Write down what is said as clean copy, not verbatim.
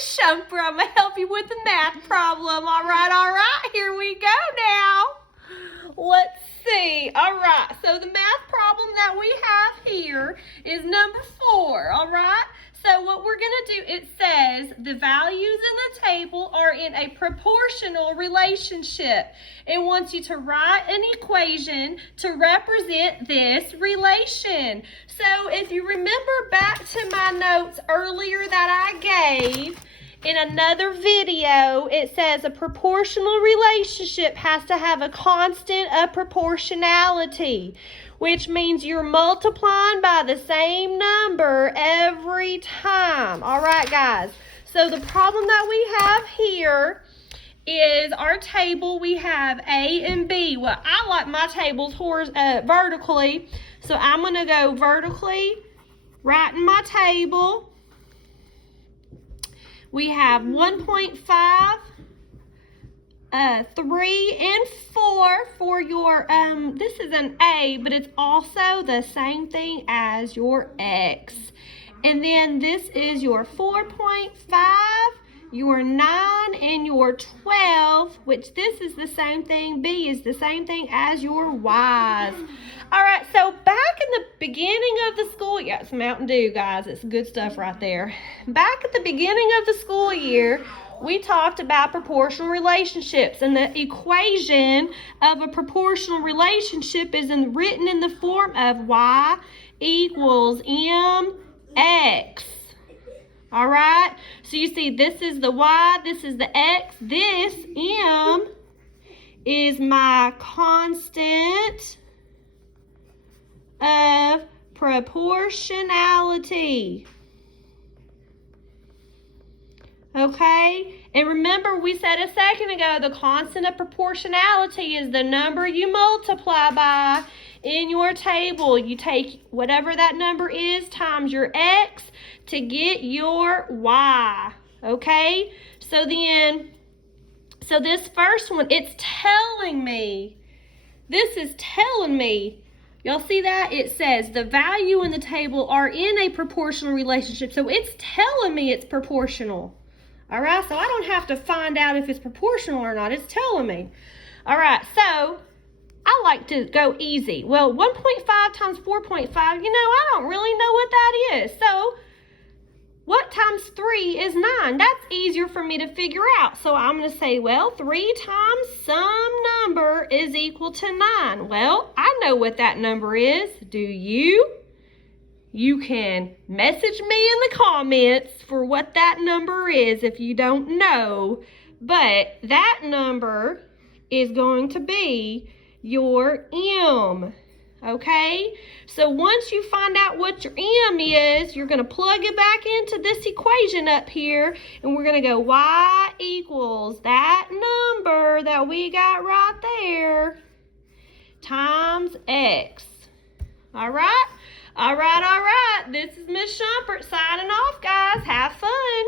Miss Shumper. I'm going to help you with the math problem. All right. Here we go now. Let's see. All right. So the math problem that we have here is number 4. All right. So what we're going to do, it says the values in the table are in a proportional relationship. It wants you to write an equation to represent this relation. So if you remember back to my notes earlier that I gave, in another video, it says a proportional relationship has to have a constant of proportionality, which means you're multiplying by the same number every time. All right, guys. So the problem that we have here is our table. We have A and B. Well, I like my tables vertically, so I'm going to go vertically right in my table. We have 1.5, 3, and 4 for your, this is an A, but it's also the same thing as your X. And then this is your 4.5, your 9, and your 12, which this is the same thing. B is the same thing as your Y's. All right, so back in the beginning of the school, yeah, it's Mountain Dew, guys. It's good stuff right there. Back at the beginning of the school year, we talked about proportional relationships, and the equation of a proportional relationship is written in the form of Y equals MX. All right, so you see this is the Y, this is the X, this M is my constant of proportionality. Okay, and remember we said a second ago the constant of proportionality is the number you multiply by in your table. You take whatever that number is times your X to get your Y. Okay, so this first one, it's telling me, y'all see that? It says the value in the table are in a proportional relationship. So it's telling me it's proportional. All right, so I don't have to find out if it's proportional or not. It's telling me. All right, so I like to go easy. Well, 1.5 times 4.5, I don't really know what that is. So what times 3 is 9? That's easier for me to figure out. So I'm going to say, well, 3 times some number is equal to 9. Well, I know what that number is. Do you? You can message me in the comments for what that number is if you don't know. But that number is going to be your M. Okay, so once you find out what your M is, you're going to plug it back into this equation up here, and we're going to go Y equals that number that we got right there times X. All right. This is Miss Shumpert signing off, guys. Have fun.